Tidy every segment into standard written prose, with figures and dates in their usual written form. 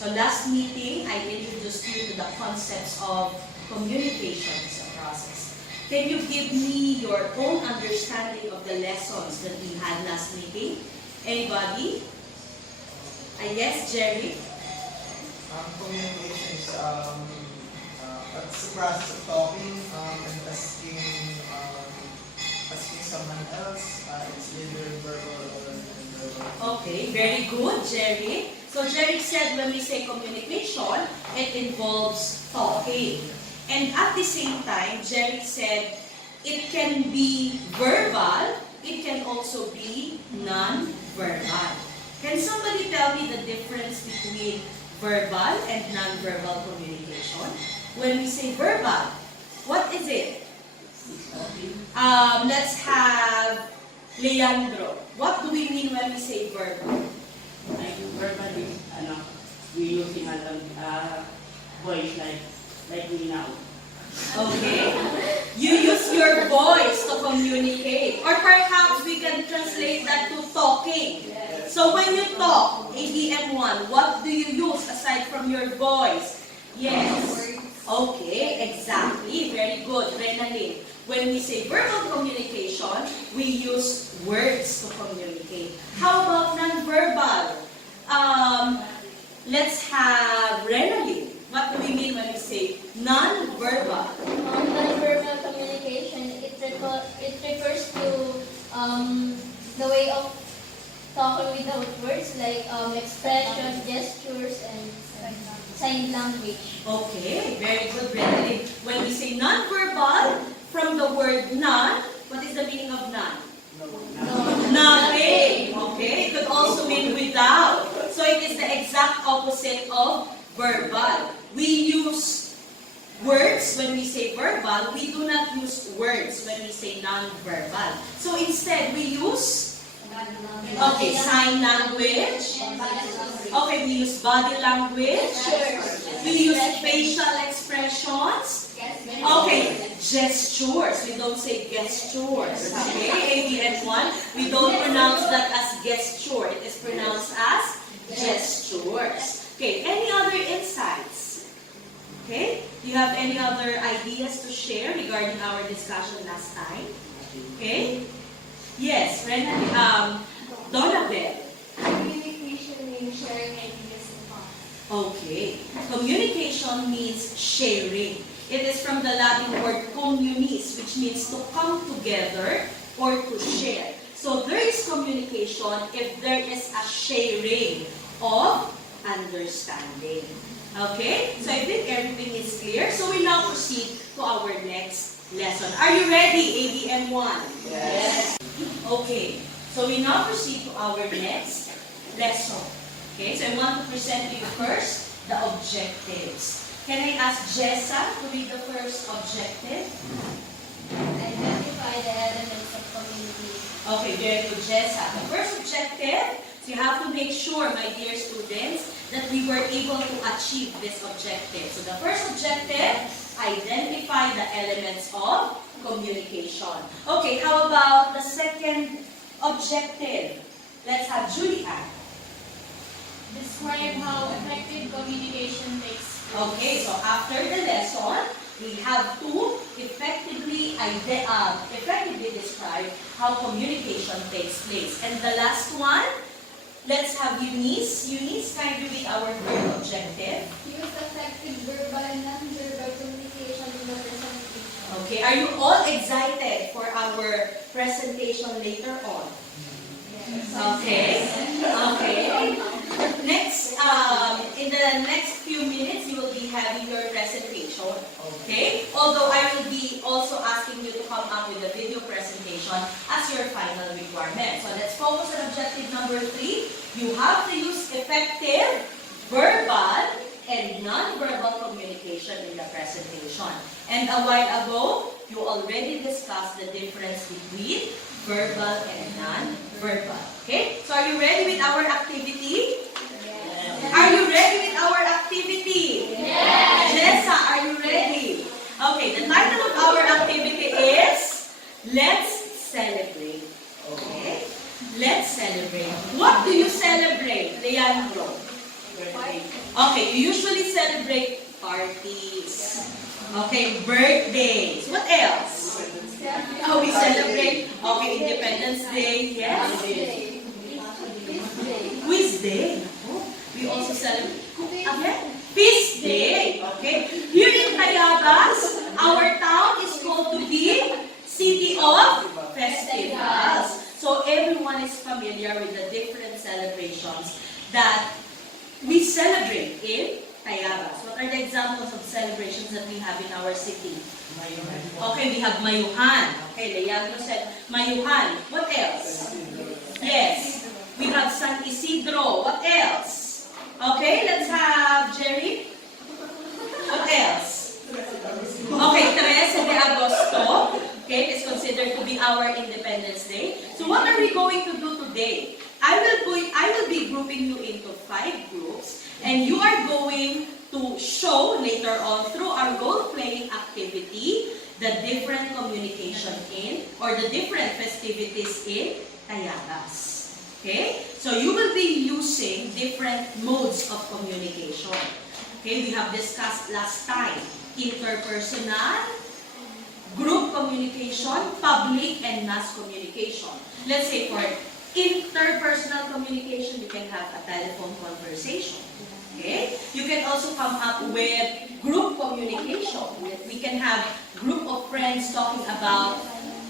So last meeting, I introduced you to the concepts of communication as a process. Can you give me your own understanding of the lessons that we had last meeting? Anybody? Yes, Jerry? Communication is it's the process of talking and asking someone else. It's either verbal or non-verbal. Okay, very good, Jerry. So Jerry said when we say communication, it involves talking. And at the same time, Jerry said it can be verbal, it can also be non-verbal. Can somebody tell me the difference between verbal and non-verbal communication? When we say verbal, what is it? Let's have Leandro. What do we mean when we say verbal? Like verbally, we using voice like me now. Okay. You use your voice to communicate. Or perhaps we can translate that to talking. So when you talk, ABM1, what do you use aside from your voice? Yes. Okay, exactly. Very good. Renalyn. When we say verbal communication, we use words to communicate. How about non-verbal? Let's have Renalyn. What do we mean when we say non-verbal? Non-verbal communication, it refers to the way of talking without words, like expressions, gestures, and sign language. Okay, very good, Renalyn. When we say non-verbal, from the word non, what is the meaning of non? Nothing. Okay, it could also mean without. So it is the exact opposite of verbal. We use words when we say verbal. We do not use words when we say non-verbal. So instead, we use sign language. Okay, we use body language. We use facial expressions. Okay, gestures. We don't say gestures. Okay, ABN1. We don't pronounce that as gesture. It is pronounced as gestures. Okay, any other insights? Okay, do you have any other ideas to share regarding our discussion last time? Okay? Yes, Renalyn, Donabel. Communication means sharing ideas and thoughts. Okay. Communication means sharing. It is from the Latin word communis, which means to come together or to share. So there is communication if there is a sharing of understanding. Okay? So I think everything is clear. So we now proceed to our next lesson. Are you ready, ABM1? Yes. Okay. So we now proceed to our next lesson. Okay? So I want to present to you first the objectives. Can I ask Jessa to read the first objective? Identify the elements of community. Okay, very good, Jessa. The first objective, so you have to make sure, my dear students, that we were able to achieve this objective. So the first objective, identify the elements of communication. Okay, how about the second objective? Let's have Julianne. Describe how effective communication takes place. Okay, so after the lesson, we have to effectively describe how communication takes place. And the last one, let's have Eunice. Eunice, can you read our third objective? Use effective verbal and non-verbal communication in the presentation. Okay, are you all excited for our presentation later on? Yes. Okay. Okay. Next, in the next few minutes, you will be having your presentation. Okay? Although I will be also asking you to come up with a video presentation as your final requirement. So let's focus on objective number 3. You have to use effective verbal and non-verbal communication in the presentation. And a while ago, you already discussed the difference between verbal and non-verbal. Okay? So are you ready with our activity? Yes. Are you ready with our activity? Yes. Jessa, are you ready? Okay, the title of our activity is Let's Celebrate. Okay? Let's celebrate. What do you celebrate, Leandro? Birthday. Okay, you usually celebrate parties. Okay, birthdays. What else? Oh, we celebrate, okay, Independence Day. Yes. Quiz Day. Oh, we also celebrate. Again, Feast Day. Okay. Here in Tayabas, our town is called to be City of Festivals. So everyone is familiar with the different celebrations that we celebrate in Tayabas. What are the examples of celebrations that we have in our city? Okay, we have Mayuhan. Okay, Leandro said Mayuhan. What else? Yes. We have San Isidro. What else? Okay, let's have Jerry. What else? Okay, 13 de Agosto. Okay, is considered to be our Independence Day. So what are we going to do today? I will be grouping you into 5 groups, and you are going to show later on through our role-playing activity the different communication in or the different festivities in Tayabas. Okay? So you will be using different modes of communication. Okay, we have discussed last time interpersonal, group communication, public and mass communication. Let's say for interpersonal communication, you can have a telephone conversation. Okay? You can also come up with group communication. We can have group of friends talking about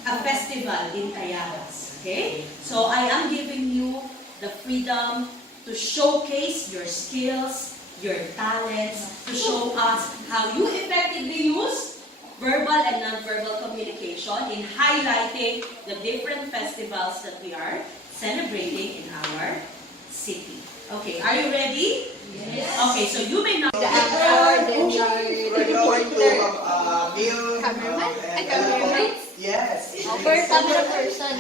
a festival in Tayabas. Okay? So I am giving you the freedom to showcase your skills, your talents, to show us how you effectively use verbal and non-verbal communication in highlighting the different festivals that we are celebrating in our city. Okay, are you ready? Yes. Okay, so you may not... The actor, then your reporter. Cameraman? Yes. For camera person.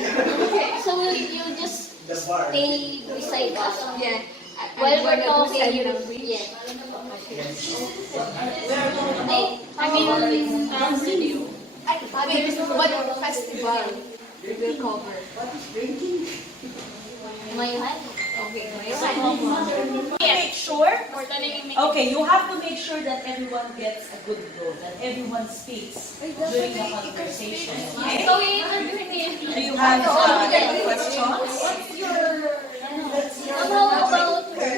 Okay. So will you just The bar. stay beside us? Yeah. While we're talking, yeah. I mean, what festival we will cover? Mayuhan? Okay, Make sure... We're turning Okay, you have to make sure that everyone gets a good flow, that everyone speaks during the conversation. Okay? So we interview him. Do you have any questions? How about her?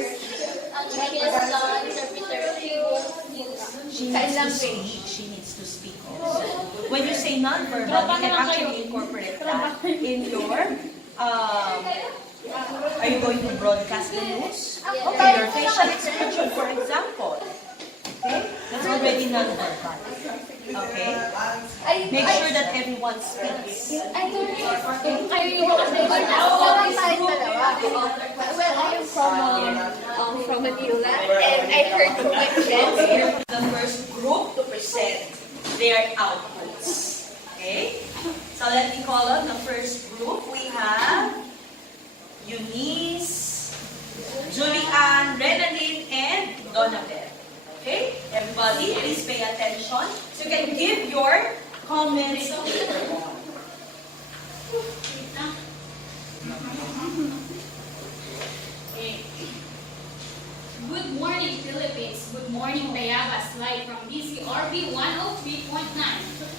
She is the interpreter. She needs to speak. She needs to speak also. When you say non-verbal, you can actually incorporate that in your... are you going to broadcast the news? Okay, your facial expression, for example. Okay? That's already non-verbal. Okay? Make sure that everyone speaks. Well, I am from Manila, and I heard from my friends here. The first group to present their outputs. Okay? So let me call on the first group. We have Eunice, Julian, Renaline, and Donabel. Okay? Everybody, please pay attention. So you can give your comments later on. Good morning, Philippines. Good morning, Tayabas, live from DCRB 103.9.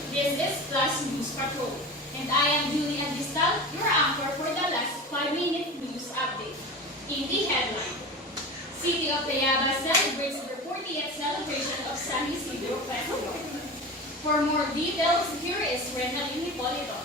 This is Plus News Patrol, and I am Julian Distal, your anchor for the last 5-minute news update. In the headline, City of Tayabas celebrates the 40th celebration of San Isidro Festival. For more details, here is Renaline Hipolito.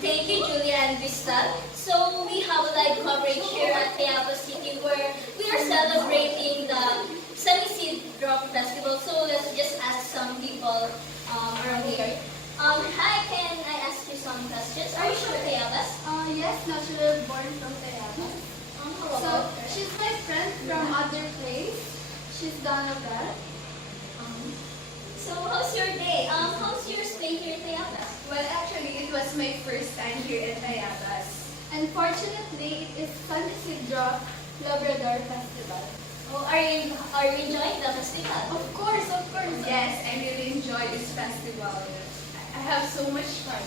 Thank you, Julia and Vista. So we have a live coverage here at Tayabas City where we are celebrating the San Isidro Festival. So let's just ask some people around here. Hi, can I ask you some questions? Are you from Tayabas? Yes, naturally born from Tayabas. How So, about her? she's my friend from other place. She's Donabel. So how's your day? How's your stay here in Tayabas? Well, actually, it was my first time here in Tayabas. Unfortunately, it is San Isidro Labrador Festival. Oh, are you enjoying the festival? Of course, of course. Yes, I really enjoy this festival. I have so much fun.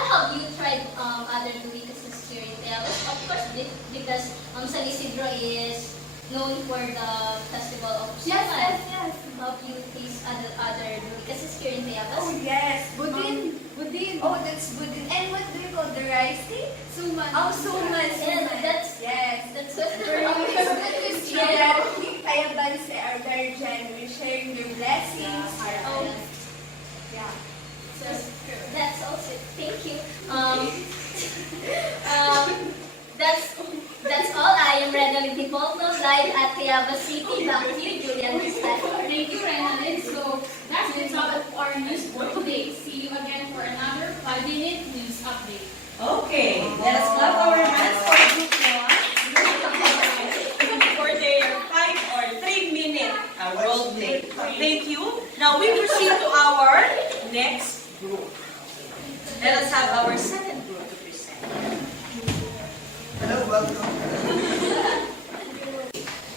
have you tried other delicacies here in Tayabas? Of course, because San Isidro is known for the festival of Yes, Suman. yes, yes. Have you tasted other delicacies here in Tayabas? Oh yes, budin. Budin. Oh, that's budin. And what do you call the rice cake? Suman. Oh, suman. Yes, that's what Tayabans are very generous, sharing their blessings. Oh, Yeah. so that's also, thank you. Um, that's all. I am Renalyn Tibolto, live at Tayabas City. Back to you, Julian Bistan. Thank you, Renalyn. So that's the top of our news for today. See you again for another 5-minute news update. Okay, let us clap our hands for group 1 for their 5 or 3-minute role play. Thank you. Now we proceed to our next group. Let us have our second group to present. Hello, welcome.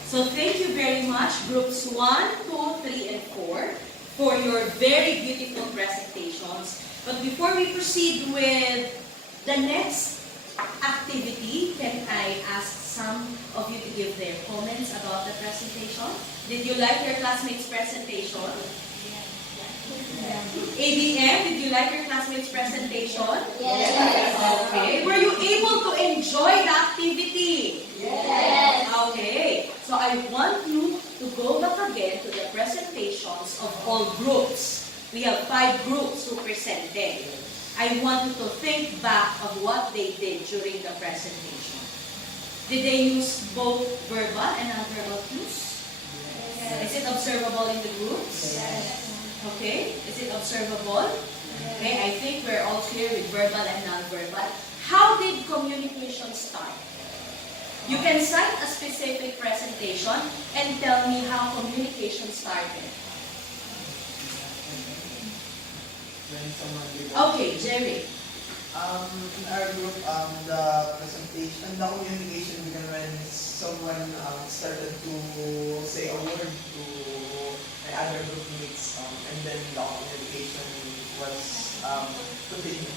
So thank you very much, groups 1, 2, 3, and 4, for your very beautiful presentations. But before we proceed with the next activity, can I ask some of you to give their comments about the presentation? Did you like your classmates' presentation? ABM, did you like your classmates' presentation? Yes. Okay. Were you able to enjoy the activity? Yes. Okay. So I want you to go back again to the presentations of all groups. We have 5 groups who presented. I want you to think back of what they did during the presentation. Did they use both verbal and non-verbal cues? Is it observable in the groups? Okay. Is it observable? Okay. I think we're all clear with verbal and non-verbal. How did communication start? You can cite a specific presentation and tell me how communication started. When someone did Okay, Jerry. in our group, the presentation, the communication began when someone started to say a word to my other group mates, and then the communication was continued.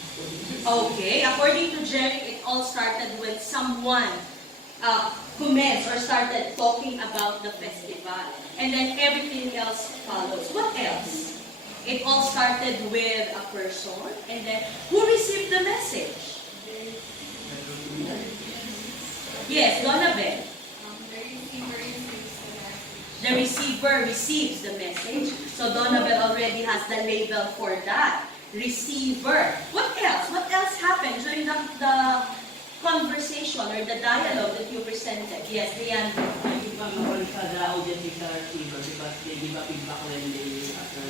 Okay, according to Jerry, it all started when someone commenced or started talking about the festival. And then everything else follows. What else? It all started with a person, and then who received the message? Yes, Donovan. The receiver receives the message. So Donovan already has the label for that. Receiver. What else? What else happened during the conversation or the dialogue that you presented? Yes, Leandro. I give a call sa the audience is a receiver because they give a feedback when they after.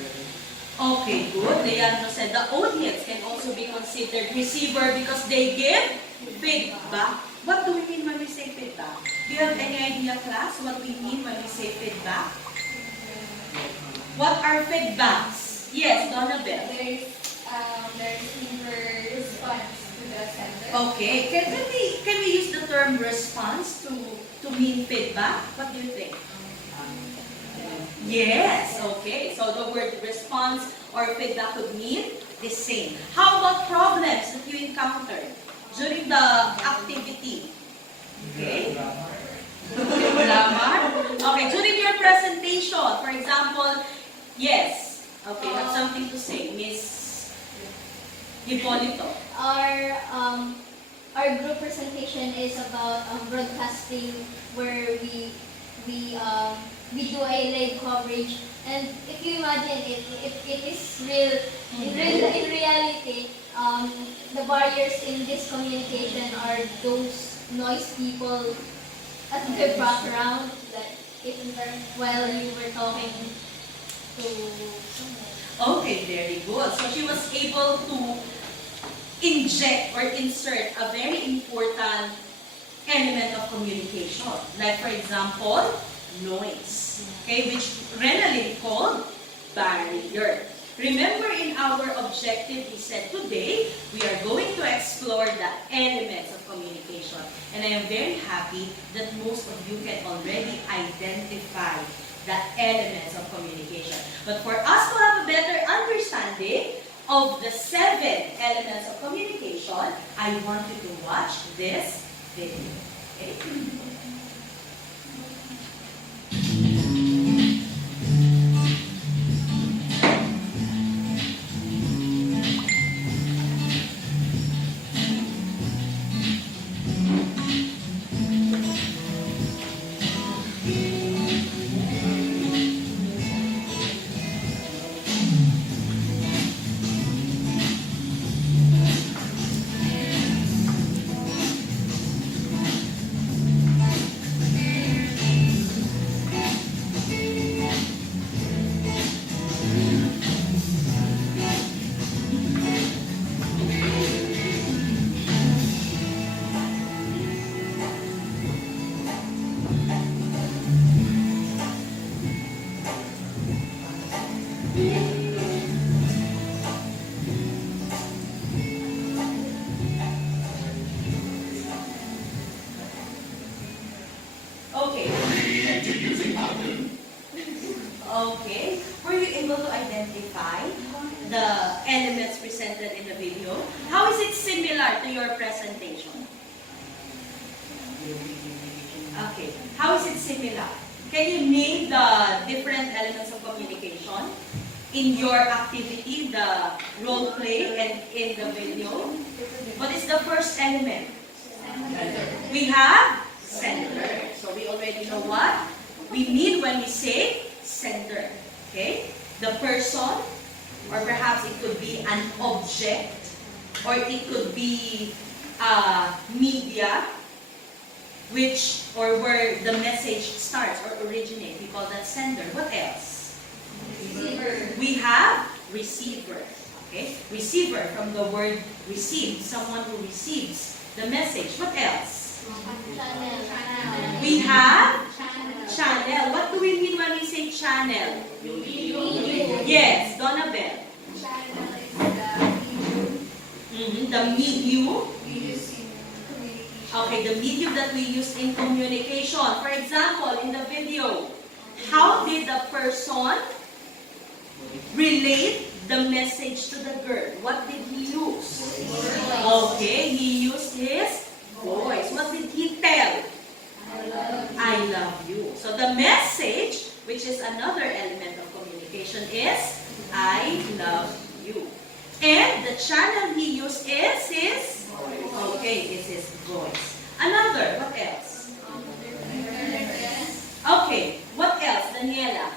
Okay, good. Leandro said the audience can also be considered receiver because they give feedback. What do we mean when we say feedback? Do you have any idea, class, what we mean when we say feedback? What are feedbacks? Yes, Donovan. There's the receiver response to the sender. Okay, can we use the term response to mean feedback? What do you think? Yes, okay. So the word response or feedback could mean the same. How about problems that you encountered during the activity? Okay. Grammar. Okay, during your presentation, for example, yes. Okay, you have something to say, Miss Hipolito. Our group presentation is about broadcasting, where we do a live coverage, and if you imagine it, it is real. In reality, the barriers in this communication are those noise people at the background that while you were talking to someone. Okay, very good. So she was able to inject or insert a very important element of communication. Like, for example, noise. Okay, which Renalyn called barrier. Remember, in our objective, we said today, we are going to explore the elements of communication. And I am very happy that most of you can already identify the elements of communication. But for us to have a better understanding of the 7 elements of communication, I want you to watch this video. Okay? Okay. Okay. Were you able to identify the elements presented in the video? How is it similar to your presentation? Okay. How is it similar? Can you name the different elements of communication in your activity, the role play, and in the video? What is the first element? We have sender. So we already know what we mean when we say sender. Okay? The person, or perhaps it could be an object, or it could be media, which or where the message starts or originates. We call that sender. What else? Receiver. We have receiver. Okay? Receiver from the word receive, someone who receives the message. What else? Channel. We have Channel. channel. What do we mean when we say channel? Yes, Donabel. Channel is the medium The medium. we use in communication. Okay, the medium that we use in communication. For example, in the video, how did the person relate the message to the girl? What did he use? Okay, he used his voice. What did he tell? I love you. So the message, which is another element of communication, is I love you. And the channel he used is his voice. Another, what else? Okay, what else, Daniela?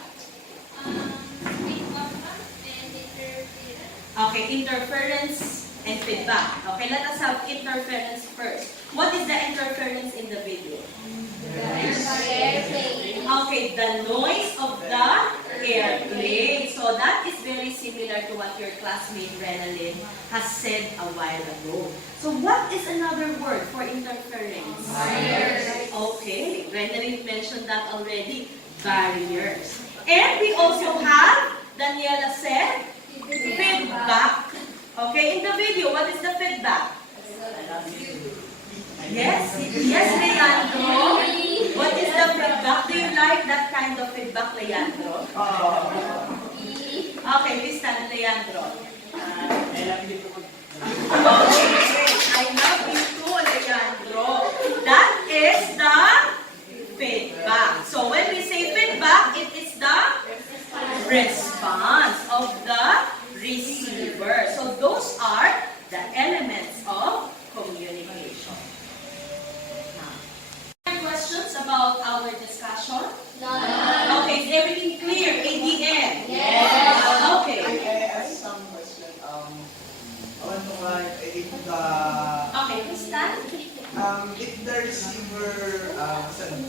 Okay, interference and feedback. Okay, let us have interference first. What is the interference in the video? Okay, the noise of the airplane. So that is very similar to what your classmate Renalyn has said a while ago. So what is another word for interference? Barriers. Okay, Renalyn mentioned that already. Barriers. And we also have, Daniela said, feedback. Okay, in the video, what is the feedback? Yes, yes, Leandro. What is the feedback? Do you like that kind of feedback, Leandro? Okay, this time, Leandro. Okay, I love you too, Leandro. That is the feedback. So when we say feedback, it is the response of the receiver. So those are the elements of communication. Now, questions about our discussion? Okay, is everything clear? ADM? Yes. Okay. I ask some question. I want to know if the Okay, please stand. if the receiver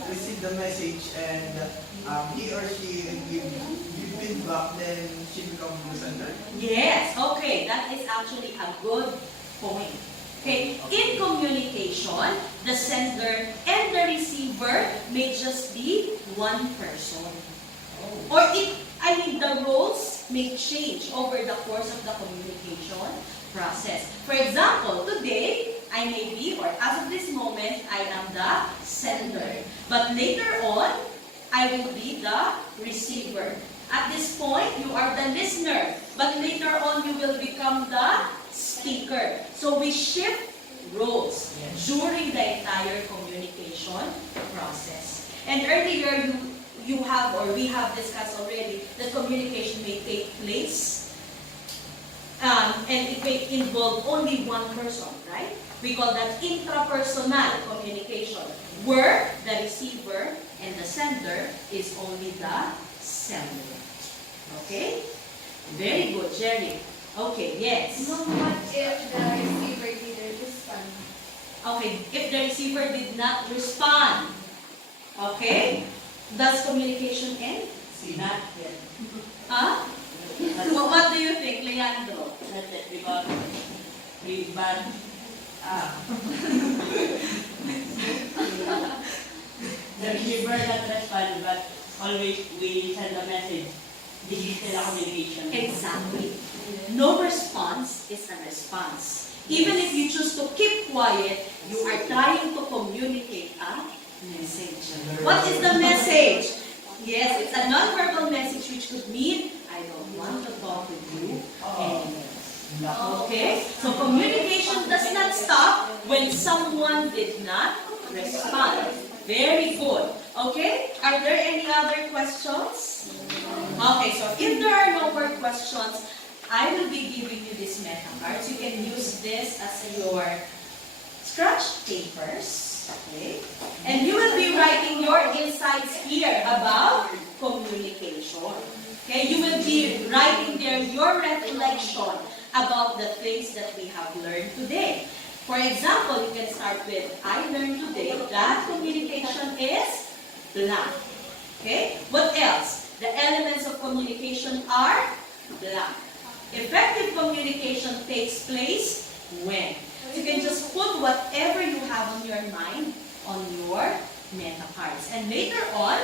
receive the message and he or she give feedback, then she becomes the sender. Yes, okay, that is actually a good point. Okay, in communication, the sender and the receiver may just be one person. Or the roles may change over the course of the communication process. For example, today, I may be, or as of this moment, I am the sender. But later on, I will be the receiver. At this point, you are the listener, but later on, you will become the speaker. So we shift roles during the entire communication process. And earlier, we have discussed already that communication may take place and it may involve only one person, right? We call that intrapersonal communication, where the receiver and the sender is only the sender. Okay? Very good, Jerry. Okay, yes. Ma'am, what if the receiver didn't respond? Okay, if the receiver did not respond, okay, does communication end? Not yet. Huh? What do you think, Leandro? Not yet because we bad. The receiver not respond, but always we send a message. This is still a communication. Exactly. No response is a response. Even if you choose to keep quiet, you are trying to communicate a message. What is the message? Yes, it's a non-verbal message which could mean, I don't want to talk with you anymore. Okay? So communication does not stop when someone did not respond. Very good. Okay? Are there any other questions? Okay, so if there are no more questions, I will be giving you these meta cards. You can use this as your scratch papers. Okay? And you will be writing your insights here about communication. Okay? You will be writing there your reflection about the things that we have learned today. For example, you can start with, I learned today that communication is blank. Okay? What else? The elements of communication are blank. Effective communication takes place when? You can just put whatever you have on your mind on your meta cards. And later on,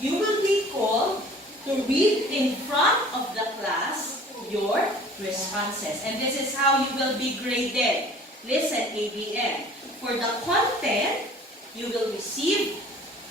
you will be called to read in front of the class your responses. And this is how you will be graded. Listen, ABM. For the content, you will receive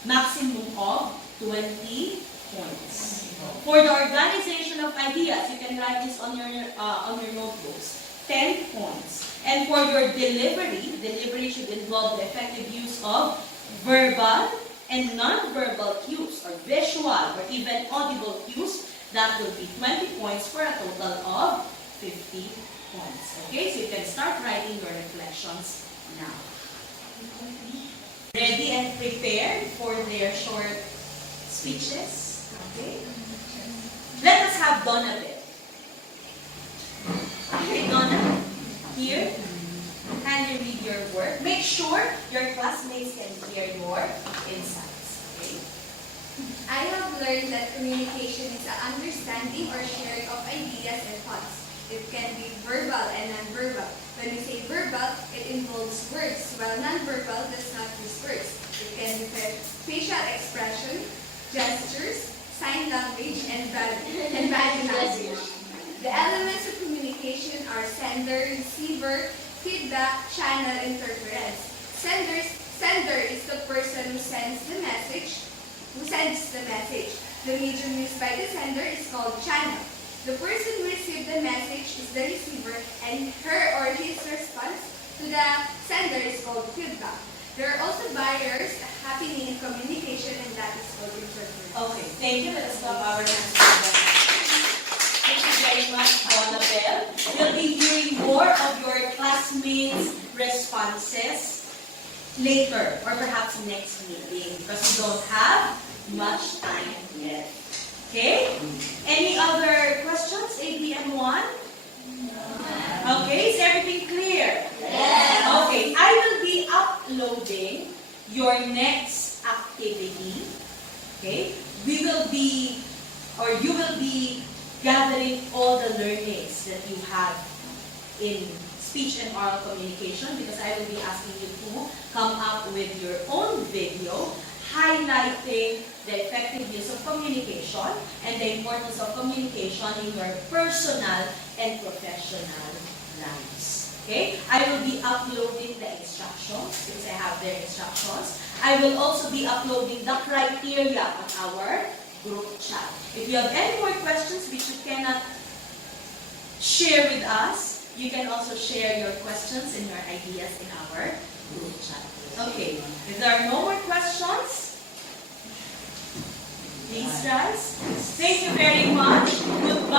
maximum of 20 points. For the organization of ideas, you can write this on your notebooks. 10 points. And for your delivery should involve the effective use of verbal and non-verbal cues, or visual, or even audible cues. That will be 20 points for a total of 50 points. Okay, so you can start writing your reflections now. Ready and prepared for their short speeches? Okay. Let us have Donna there. Okay, Donna, here, and you read your work. Make sure your classmates can hear your insights. Okay? I have learned that communication is the understanding or sharing of ideas and thoughts. It can be verbal and non-verbal. When we say verbal, it involves words, while non-verbal does not use words. It can be facial expression, gestures, sign language, and body language. The elements of communication are sender, receiver, feedback, channel, interference. Sender is the person who sends the message. The medium used by the sender is called channel. The person who received the message is the receiver, and her or his response to the sender is called feedback. There are also barriers happening in communication, and that is called interference. Okay, thank you. Let us clap our hands for that. Thank you very much, Donabelle. We'll be hearing more of your classmates' responses later, or perhaps next meeting, because we don't have much time yet. Okay? Any other questions? ABM1? Okay, is everything clear? Yes. Okay, I will be uploading your next activity. Okay? We will be, or you will be gathering all the learnings that you have in speech and oral communication, because I will be asking you to come up with your own video highlighting the effective use of communication and the importance of communication in your personal and professional lives. Okay? I will be uploading the instructions, because I have their instructions. I will also be uploading the criteria on our group chat. If you have any more questions which you cannot share with us, you can also share your questions and your ideas in our group chat. Okay, if there are no more questions, please rise. Thank you very much. Good